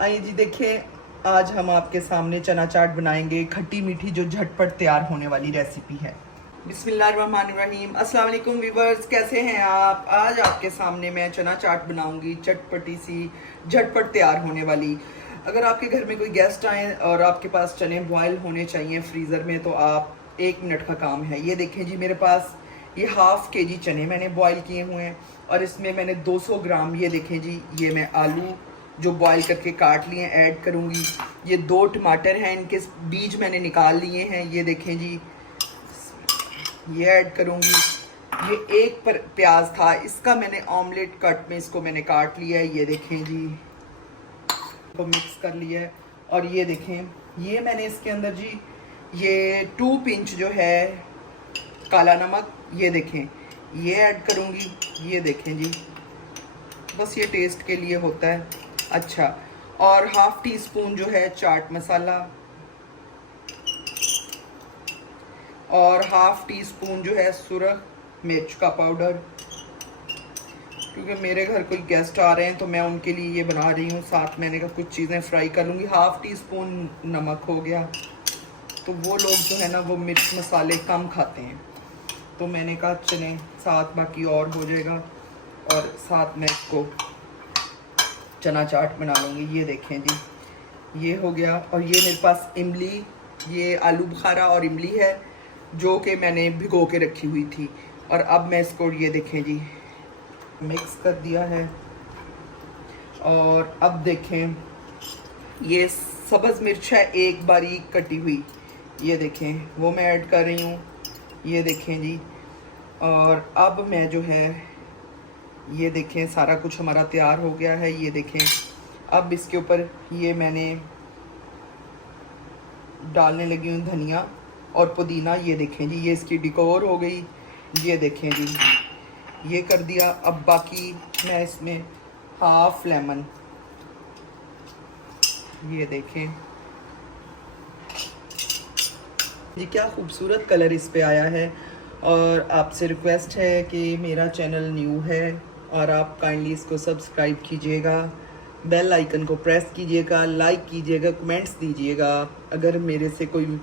आइए जी देखें, आज हम आपके सामने चना चाट बनाएंगे, खट्टी मीठी जो झटपट तैयार होने वाली रेसिपी है। बिस्मिल्लाहिर्रहमानिर्रहीम। अस्सलाम वालेकुम व्यूअर्स, कैसे हैं आप? आज आपके सामने मैं चना चाट बनाऊंगी, चटपटी सी झटपट तैयार होने वाली। अगर आपके घर में कोई गेस्ट आए और आपके पास चने बॉयल होने चाहिए फ्रीज़र में, तो आप 1 मिनट का काम है। ये देखें जी, मेरे पास ये हाफ केजी चने मैंने बॉयल किए हुए हैं और इसमें मैंने 200 ग्राम, ये देखें जी, ये मैं आलू जो बॉईल करके काट लिए ऐड करूँगी। ये 2 टमाटर हैं, इनके बीज मैंने निकाल लिए हैं, ये देखें जी, ये ऐड करूँगी। ये 1 प्याज था, इसका मैंने ऑमलेट कट में इसको मैंने काट लिया है, ये देखें जी, को मिक्स कर लिया है। और ये देखें, ये मैंने इसके अंदर जी ये 2 पिंच जो है काला नमक, ये देखें, ये ऐड करूँगी। ये देखें जी, बस ये टेस्ट के लिए होता है। अच्छा, और हाफ टी स्पून जो है चाट मसाला और हाफ टी स्पून जो है सुरख मिर्च का पाउडर। क्योंकि मेरे घर कोई गेस्ट आ रहे हैं तो मैं उनके लिए ये बना रही हूँ, साथ मैंने कहा कुछ चीज़ें फ्राई कर लूँगी। हाफ टी स्पून नमक हो गया, तो वो लोग जो है ना वो मिर्च मसाले कम खाते हैं, तो मैंने कहा चलें साथ बाकी और हो जाएगा। और साथ में इसको चना चाट बना लूँगी। ये देखें जी, ये हो गया। और ये मेरे पास इमली, ये आलू बुखारा और इमली है जो कि मैंने भिगो के रखी हुई थी। और अब मैं इसको, ये देखें जी, मिक्स कर दिया है। और अब देखें, ये सब्ज़ मिर्च है 1 बारीक कटी हुई, ये देखें, वो मैं ऐड कर रही हूँ। ये देखें जी, और अब मैं जो है, ये देखें, सारा कुछ हमारा तैयार हो गया है। ये देखें, अब इसके ऊपर ये मैंने डालने लगी हूँ धनिया और पुदीना। ये देखें जी, ये इसकी डेकोर हो गई। ये देखें जी, ये कर दिया। अब बाकी मैं इसमें हाफ लेमन, ये देखें जी, क्या खूबसूरत कलर इस पे आया है। और आपसे रिक्वेस्ट है कि मेरा चैनल न्यू है और आप काइंडली इसको सब्सक्राइब कीजिएगा, बेल आइकन को प्रेस कीजिएगा, लाइक कीजिएगा, कमेंट्स दीजिएगा। अगर मेरे से कोई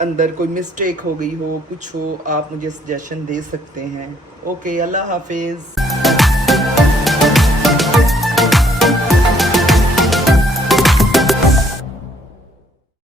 अंदर कोई मिस्टेक हो गई हो, कुछ हो, आप मुझे सजेशन दे सकते हैं। ओके, अल्लाह हाफिज़।